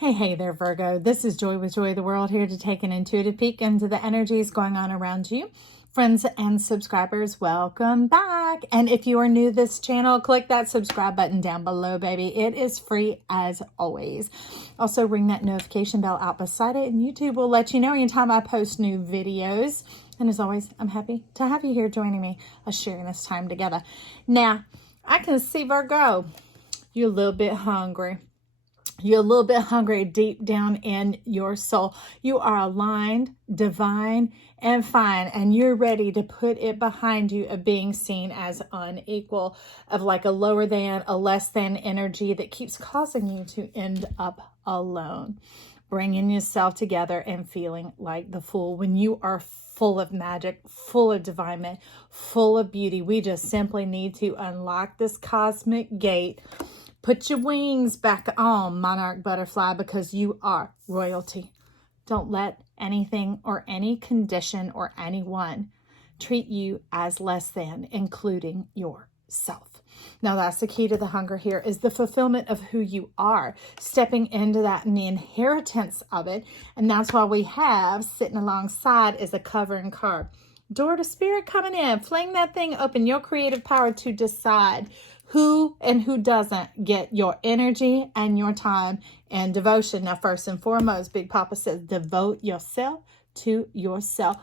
Hey there, Virgo. This is Joy with Joy of the World, here to take an intuitive peek into the energies going on around you. Friends and subscribers, welcome back. And if you are new to this channel, click that subscribe button down below, baby. It is free as always. Also, ring that notification bell out beside it, and YouTube will let you know anytime I post new videos. And as always, I'm happy to have you here joining me, sharing this time together. Now, I can see, Virgo, you're a little bit hungry. You're a little bit hungry deep down in your soul. You are aligned, divine, and fine, and you're ready to put it behind you of being seen as unequal, of like a lower than, a less than energy that keeps causing you to end up alone. Bringing yourself together and feeling like the fool when you are full of magic, full of divine, full of beauty. We just simply need to unlock this cosmic gate. Put your wings back on, monarch butterfly, because you are royalty. Don't let anything or any condition or anyone treat you as less than, including yourself. Now, that's the key to the hunger here, is the fulfillment of who you are, stepping into that and the inheritance of it. And that's why we have sitting alongside is a covering card. Door to spirit coming in, fling that thing open, your creative power to decide who and who doesn't get your energy and your time and devotion. Now, first and foremost, Big Papa says, devote yourself to yourself.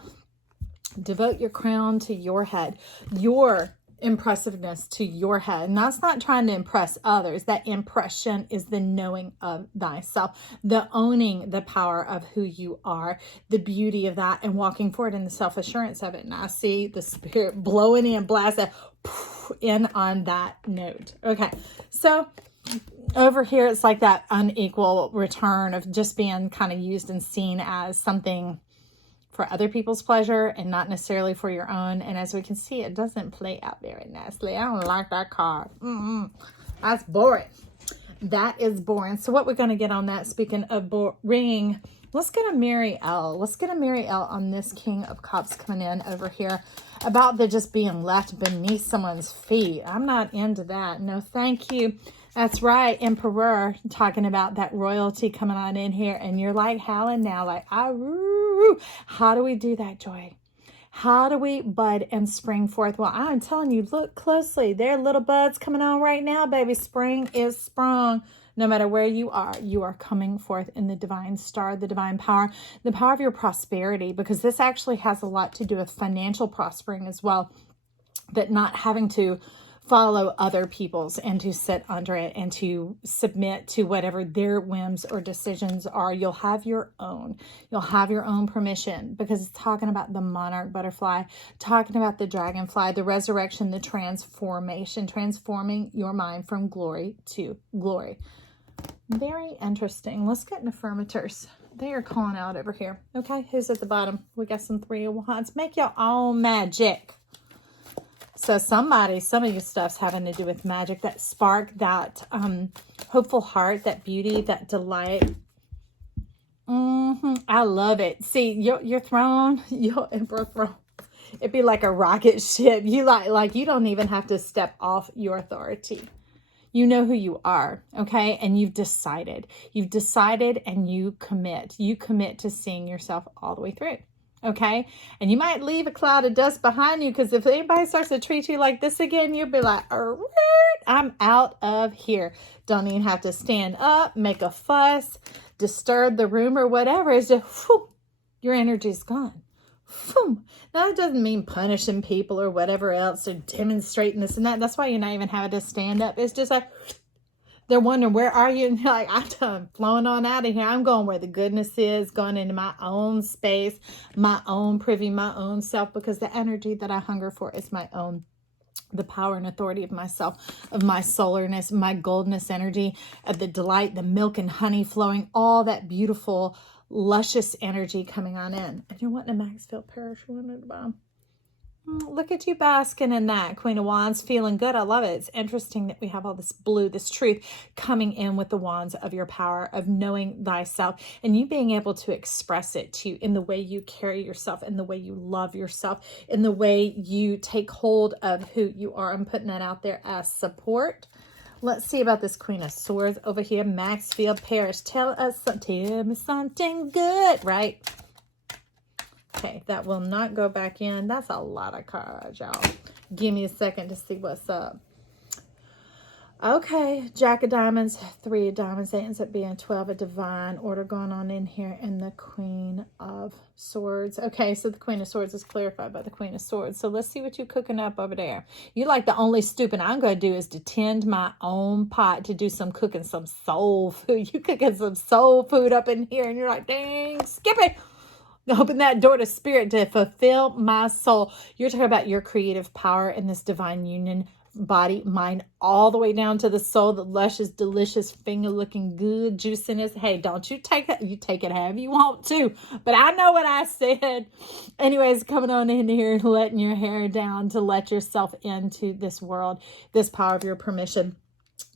Devote your crown to your head, your impressiveness to your head. And that's not trying to impress others. That impression is the knowing of thyself, the owning the power of who you are, the beauty of that, and walking forward in the self-assurance of it. And I see the spirit blowing in, blasting in on that note. Okay, so over here, it's like that unequal return of just being kind of used and seen as something for other people's pleasure and not necessarily for your own. And as we can see, it doesn't play out very nicely. I don't like that card. That's boring. That is boring. So what we're going to get on that, speaking of boring, let's get a Mary L. Let's get a Mary L on this King of Cups coming in over here about the just being left beneath someone's feet. I'm not into that. No, thank you. That's right, Emperor, talking about that royalty coming on in here, and you're like howling now, like, how do we do that, Joy? How do we bud and spring forth? Well, I'm telling you, look closely. There are little buds coming on right now, baby. Spring is sprung. No matter where you are coming forth in the divine star, the divine power, the power of your prosperity, because this actually has a lot to do with financial prospering as well, but not having to follow other people's and to sit under it and to submit to whatever their whims or decisions are. You'll have your own. You'll have your own permission, because it's talking about the monarch butterfly, talking about the dragonfly, the resurrection, the transformation, transforming your mind from glory to glory. Very interesting. Let's get an affirmators. They are calling out over here. Okay, who's at the bottom? We got some 3 of Wands. Make your own magic. So some of your stuff's having to do with magic, that spark, that hopeful heart, that beauty, that delight. I love it. See, your throne, your emperor throne, it'd be like a rocket ship. You like you don't even have to step off your authority. You know who you are, okay? And you've decided. You've decided and you commit. You commit to seeing yourself all the way through. Okay, and you might leave a cloud of dust behind you, because if anybody starts to treat you like this again, you'll be like, I'm out of here. Don't even have to stand up, make a fuss, disturb the room or whatever. It's just, whew, your energy's gone. Whew. Now, that doesn't mean punishing people or whatever else, or demonstrating this and that. That's why you're not even having to stand up. It's just like, they're wondering, where are you? And you're like, I'm done flowing on out of here. I'm going where the goodness is, going into my own space, my own privy, my own self, because the energy that I hunger for is my own. The power and authority of myself, of my solarness, my goldness energy, of the delight, the milk and honey flowing, all that beautiful, luscious energy coming on in. And you're wanting a Maxfield Parrish one at the bottom. Look at you basking in that, Queen of Wands, feeling good. I love it. It's interesting that we have all this blue, this truth coming in with the wands of your power, of knowing thyself, and you being able to express it to in the way you carry yourself, in the way you love yourself, in the way you take hold of who you are. I'm putting that out there as support. Let's see about this Queen of Swords over here. Maxfield Parrish. Tell me something good, right? Okay, that will not go back in. That's a lot of cards, y'all. Give me a second to see what's up. Okay, Jack of Diamonds, 3 of Diamonds. That ends up being 12 of Divine Order going on in here. And the Queen of Swords. Okay, so the Queen of Swords is clarified by the Queen of Swords. So let's see what you're cooking up over there. You like the only stupid I'm going to do is to tend my own pot to do some cooking, some soul food. You cooking some soul food up in here. And you're like, dang, skip it. Open that door to spirit to fulfill my soul. You're talking about your creative power in this divine union, body, mind, all the way down to the soul, the luscious, delicious, finger looking good juiciness. Hey, don't you take it. You take it however you want to. But I know what I said. Anyways, coming on in here, letting your hair down to let yourself into this world, this power of your permission,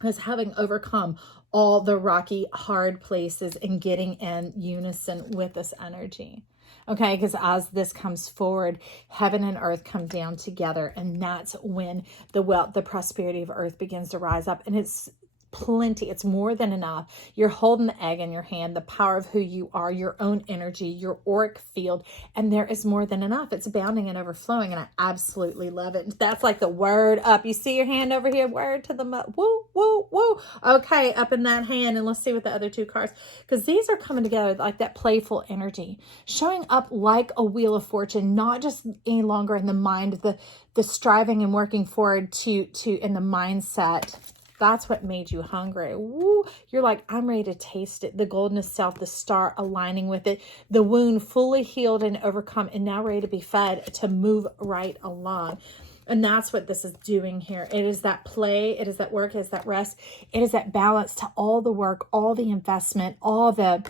as having overcome all the rocky, hard places and getting in unison with this energy. Okay, because as this comes forward, heaven and earth come down together, and that's when the wealth, the prosperity of earth begins to rise up, and it's plenty. It's more than enough. You're holding the egg in your hand, the power of who you are, your own energy, your auric field, and there is more than enough. It's abounding and overflowing, and I absolutely love it. That's like the word up. You see your hand over here? Word to the woo, woo, woo. Okay, up in that hand, and let's see what the other 2 cards, because these are coming together like that playful energy, showing up like a wheel of fortune, not just any longer in the mind, the striving and working forward to in the mindset. That's what made you hungry. Woo. You're like, I'm ready to taste it. The goldenness self, the star aligning with it, the wound fully healed and overcome, and now ready to be fed to move right along. And that's what this is doing here. It is that play. It is that work. It is that rest. It is that balance to all the work, all the investment, all the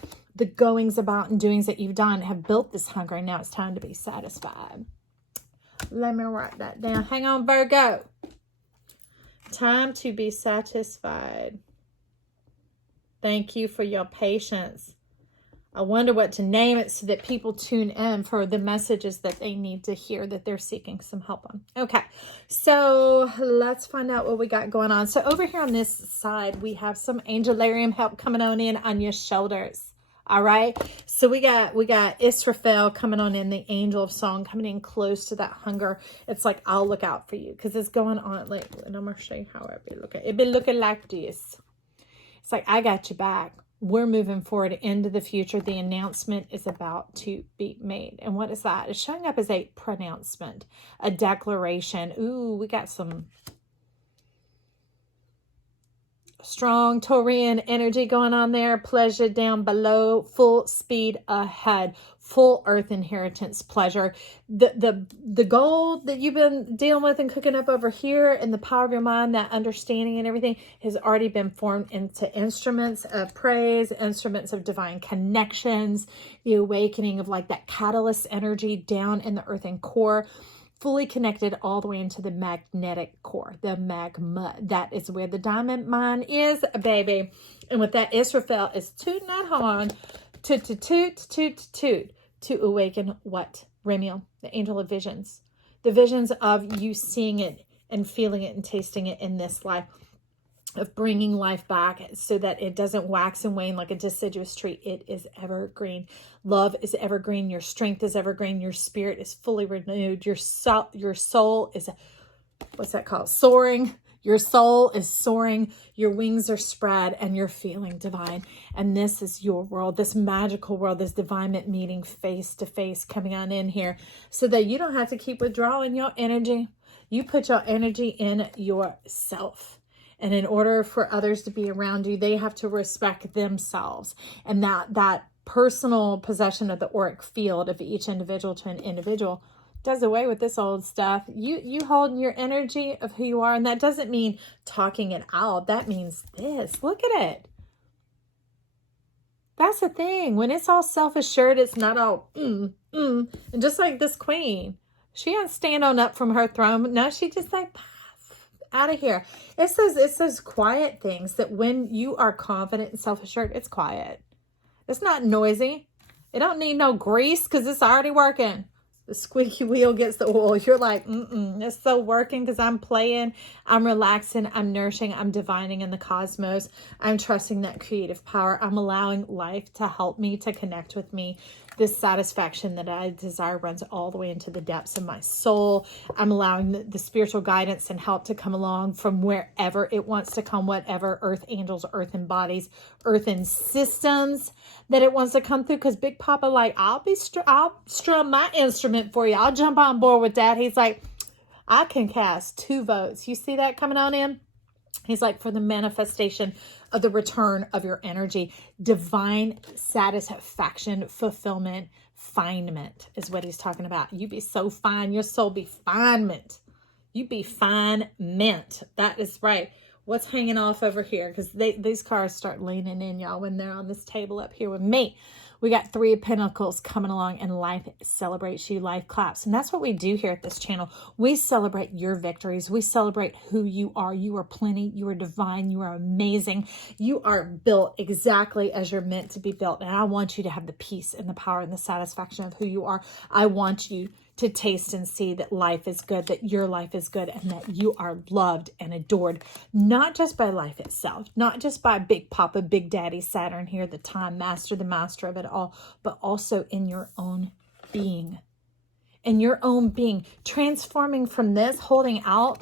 goings about and doings that you've done have built this hunger. And now it's time to be satisfied. Let me write that down. Hang on, Virgo. Time to be satisfied. Thank you for your patience. I wonder what to name it so that people tune in for the messages that they need to hear, that they're seeking some help on. Okay, so let's find out what we got going on. So over here on this side, we have some Angelarium help coming on in on your shoulders. All right, so we got Israfel coming on in, the angel of song coming in close to that hunger. It's like, I'll look out for you, because it's going on like, and I'm gonna show you how it be looking. It be looking like this. It's like, I got your back. We're moving forward into the future. The announcement is about to be made. And what is that? It's showing up as a pronouncement, a declaration. Ooh, we got some strong Taurian energy going on there. Pleasure down below, full speed ahead, full earth inheritance pleasure. The gold that you've been dealing with and cooking up over here, and the power of your mind, that understanding and everything has already been formed into instruments of praise, instruments of divine connections, the awakening of like that catalyst energy down in the earthen core, fully connected all the way into the magnetic core, the magma. That is where the diamond mine is, baby. And with that, Israfel is tooting that horn, to awaken what? Remiel, the angel of visions. The visions of you seeing it and feeling it and tasting it in this life, of bringing life back so that it doesn't wax and wane like a deciduous tree. It is evergreen. Love is evergreen. Your strength is evergreen. Your spirit is fully renewed. Your soul is, what's that called? Soaring. Your soul is soaring. Your wings are spread and you're feeling divine. And this is your world, this magical world, this divine meeting face to face coming on in here so that you don't have to keep withdrawing your energy. You put your energy in yourself. And in order for others to be around you, they have to respect themselves. And that personal possession of the auric field of each individual to an individual does away with this old stuff. You holding your energy of who you are. And that doesn't mean talking it out. That means this. Look at it. That's the thing. When it's all self-assured, it's not all And just like this queen, she ain't stand on up from her throne. No, she just like, out of here. It's those quiet things that when you are confident and self-assured, it's quiet. It's not noisy. It don't need no grease because it's already working. The squeaky wheel gets the oil. You're like, it's so working because I'm playing, I'm relaxing, I'm nourishing, I'm divining in the cosmos. I'm trusting that creative power. I'm allowing life to help me, to connect with me. This satisfaction that I desire runs all the way into the depths of my soul. I'm allowing the spiritual guidance and help to come along from wherever it wants to come, whatever earth angels, earthen bodies, earthen systems that it wants to come through. Because Big Papa, like, I'll strum my instrument for you. I'll jump on board with that. He's like, I can cast 2 votes. You see that coming on in? He's like, for the manifestation of the return of your energy, divine satisfaction, fulfillment, finement is what he's talking about. You be so fine, your soul be finement. You be fine mint. That is right. What's hanging off over here? Because these cards start leaning in, y'all, when they're on this table up here with me. We got 3 of Pentacles coming along, and life celebrates you. Life claps. And that's what we do here at this channel. We celebrate your victories. We celebrate who you are. You are plenty. You are divine. You are amazing. You are built exactly as you're meant to be built. And I want you to have the peace and the power and the satisfaction of who you are. I want you to taste and see that life is good, that your life is good, and that you are loved and adored, not just by life itself, not just by Big Papa, Big Daddy Saturn here, the time master, the master of it all, but also in your own being. In your own being, transforming from this, holding out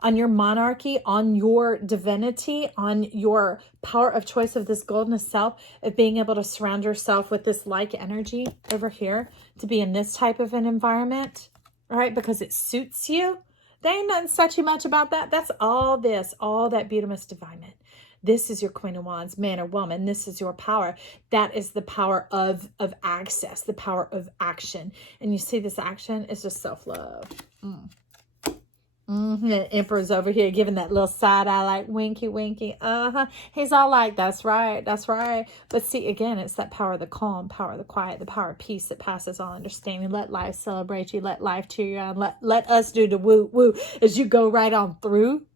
on your monarchy, on your divinity, on your power of choice of this golden self, of being able to surround yourself with this like energy over here, to be in this type of an environment, all right, because it suits you. There ain't nothing such much about that. That's all this, all that beautiful divinement. This is your Queen of Wands, man or woman. This is your power. That is the power of access, the power of action. And you see this action is just self-love. The Emperor's over here giving that little side eye, like winky, winky. He's all like, that's right, that's right. But see, again, it's that power of the calm, power of the quiet, the power of peace that passes all understanding. Let life celebrate you. Let life cheer you on. Let us do the woo woo as you go right on through.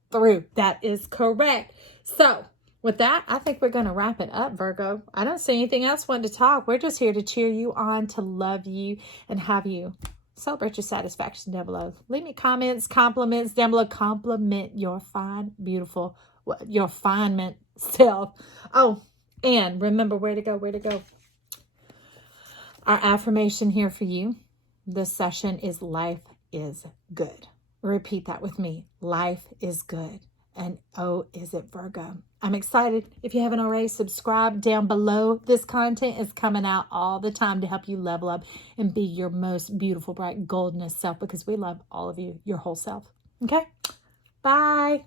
That is correct. So with that, I think we're going to wrap it up, Virgo. I don't see anything else wanting to talk. We're just here to cheer you on, to love you, and have you celebrate your satisfaction down below. Leave me comments, compliments down below. Compliment your fine, beautiful, your fine self. Oh, and remember where to go. Our affirmation here for you this session is life is good. Repeat that with me. Life is good. And oh, is it Virgo? I'm excited. If you haven't already, subscribe down below. This content is coming out all the time to help you level up and be your most beautiful, bright, goldenest self, because we love all of you, your whole self. Okay? Bye.